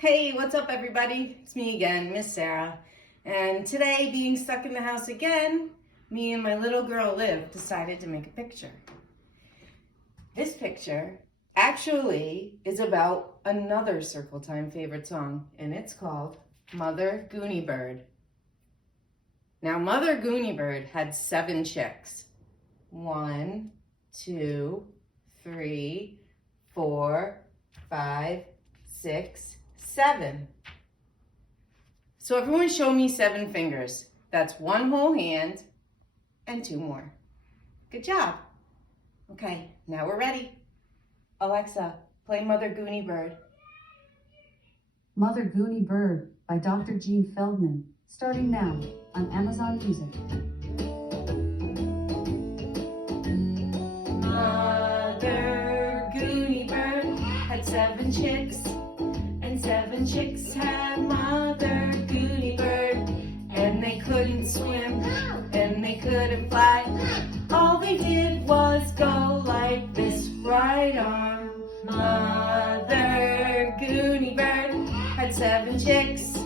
Hey, what's up everybody? It's me again, Miss Sarah. And today, being stuck in the house again, me and my little girl Liv decided to make a picture. This picture actually is about another Circle Time favorite song, and it's called Mother Gooney Bird. Now, Mother Gooney Bird had 7 chicks. 1, 2, 3, 4, 5, 6, 7. So everyone show me 7 fingers. That's 1 whole hand and 2 more. Good job. Okay, now we're ready. Alexa, play Mother Gooney Bird. Mother Gooney Bird by Dr. Gene Feldman, starting now on Amazon Music. Mother Gooney Bird had 7 chicks, and 7 chicks had Mother Gooney Bird, and they couldn't swim, and they couldn't fly. All they did was go like this, right arm. Mother Gooney Bird had 7 chicks,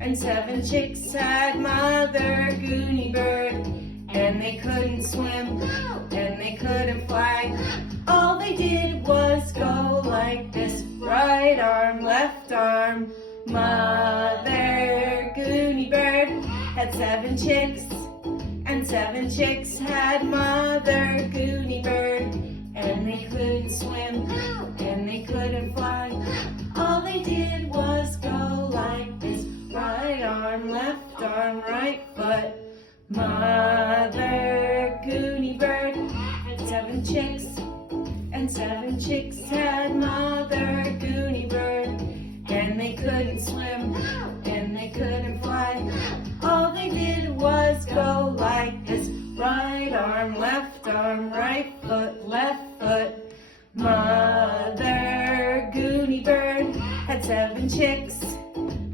and 7 chicks had Mother Gooney Bird, and they couldn't swim, and they couldn't fly. All they did was go like this, right arm, left arm. Mother Gooney Bird had 7 chicks, and 7 chicks had Mother Gooney Bird, and they couldn't swim, and they couldn't fly. All they did was go like this, right arm, left arm, right foot. Mother Gooney Bird had 7 chicks, and 7 chicks had Mother Gooney Bird, and they couldn't swim, and they couldn't fly. All they did was go like this, right arm, right foot. Mother Gooney Bird had 7 chicks,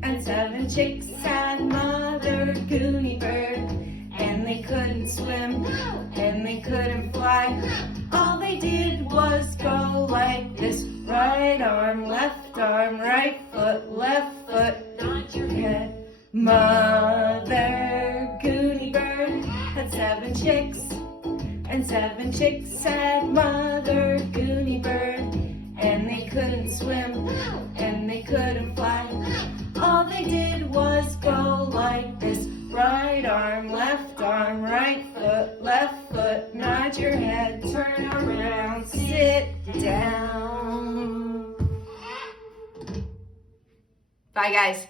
and 7 chicks had Mother Gooney Bird, and they couldn't swim, and they couldn't fly. All they did was go like this, right arm, right foot, left foot. Nod your head. Mother Gooney Bird had 7 chicks, and 7 chicks had Mother Gooney Bird, and they couldn't swim, and they couldn't fly. All they did was go like this, right arm, right foot, left foot. Nod your head, turn around, sit down. Bye guys.